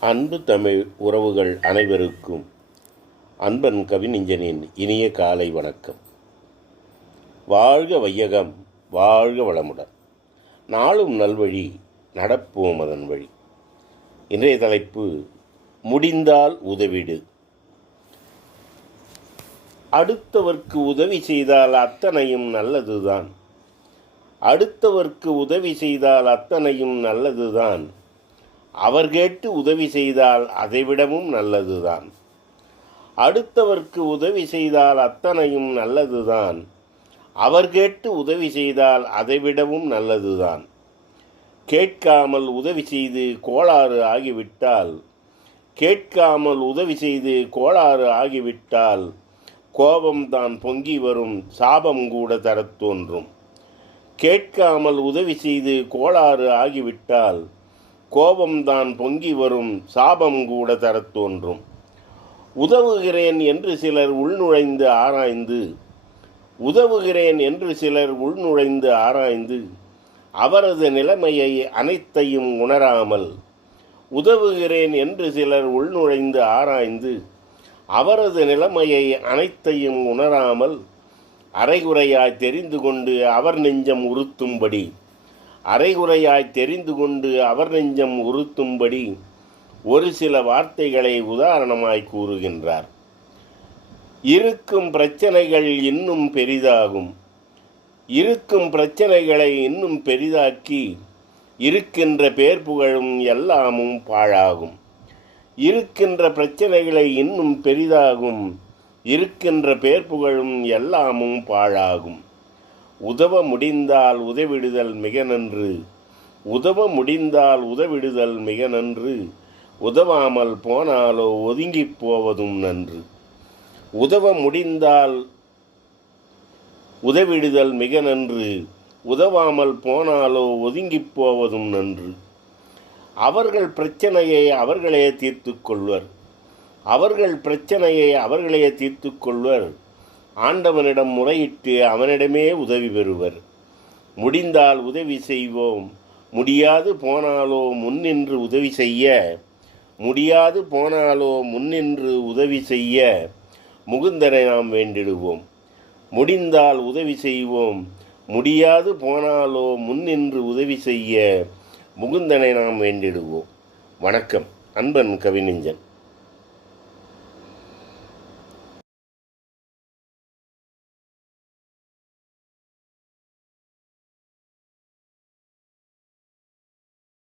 அன்பு தமிழ் உறவுகள் அனைவருக்கும் அன்பன் கவிஞனின் இனிய காலை வணக்கம். வாழ்க வையகம் வாழ்க வளமுடன். நாளும் நல்வழி நடப்போம் அதன் வழி. இன்றைய தலைப்பு முடிந்தால் உதவிடு. அடுத்தவர்க்கு உதவி செய்தால் அத்தனையும் நல்லதுதான். அடுத்தவர்க்கு உதவி செய்தால் அத்தனையும் நல்லதுதான். அவர் கேட்டு உதவி செய்தால் அதைவிடவும் நல்லதுதான். அடுத்தவர்க்கு உதவி செய்தால் அத்தனையும் நல்லதுதான். அவர் கேட்டு உதவி செய்தால் அதைவிடவும் நல்லதுதான். கேட்காமல் உதவி செய்து கோளாறு ஆகிவிட்டால் கேட்காமல் உதவி செய்து கோளாறு ஆகிவிட்டால் கோபம்தான் பொங்கி வரும் சாபம் கூட தரத் தோன்றும். கேட்காமல் உதவி செய்து கோளாறு ஆகிவிட்டால் கோபம்தான் பொங்கி வரும் சாபம் கூட தரத் தோன்றும். உதவுகிறேன் என்று சிலர் உள்நுழைந்து ஆராய்ந்து உதவுகிறேன் என்று சிலர் உள்நுழைந்து ஆராய்ந்து அவரது நிலைமையை அனைத்தையும் உணராமல் உதவுகிறேன் என்று சிலர் உள்நுழைந்து ஆராய்ந்து அவரது நிலைமையை அனைத்தையும் உணராமல் அரைகுறையாய் தெரிந்து கொண்டு அவர் நெஞ்சம் உறுத்தும்படி அரைகுறையாய் தெரிந்து கொண்டு அவர் நெஞ்சம் உறுத்தும்படி ஒரு சில வார்த்தைகளை உதாரணமாய் கூறுகின்றார். இருக்கும் பிரச்சனைகள் இன்னும் பெரிதாகும். இருக்கும் பிரச்சனைகளை இன்னும் பெரிதாக்கி இருக்கின்ற பேர் புகழும் எல்லாமும் பாழாகும். இருக்கின்ற பிரச்சனைகளை இன்னும் பெரிதாகும். இருக்கின்ற பேர் புகழும் எல்லாமும் பாழாகும். உதவ முடிந்தால் உதவிடுதல் மிக நன்று. உதவ முடிந்தால் உதவிடுதல் மிக நன்று. உதவாமல் போனாலோ ஒதுங்கிப் போவதும் நன்று. உதவ முடிந்தால் உதவிடுதல் மிக நன்று. உதவாமல் போனாலோ ஒதுங்கி போவதும் நன்று. அவர்கள் பிரச்சனையை அவர்களே தீர்த்து கொள்வர். அவர்கள் பிரச்சனையை அவர்களே தீர்த்து கொள்வர். ஆண்டவனிடம் முறையிட்டு அவனிடமே உதவி பெறுவர். முடிந்தால் உதவி செய்வோம். முடியாது போனாலோ முன்னின்று உதவி செய்ய. முடியாது போனாலோ முன்னின்று உதவி செய்ய. முகுந்தரை நாம் வேண்டிடுவோம். முடிந்தால் உதவி செய்வோம். முடியாது போனாலோ முன்னின்று உதவி செய்ய. முகுந்தனை நாம் வேண்டிடுவோம். வணக்கம். அன்பன் கவிஞன்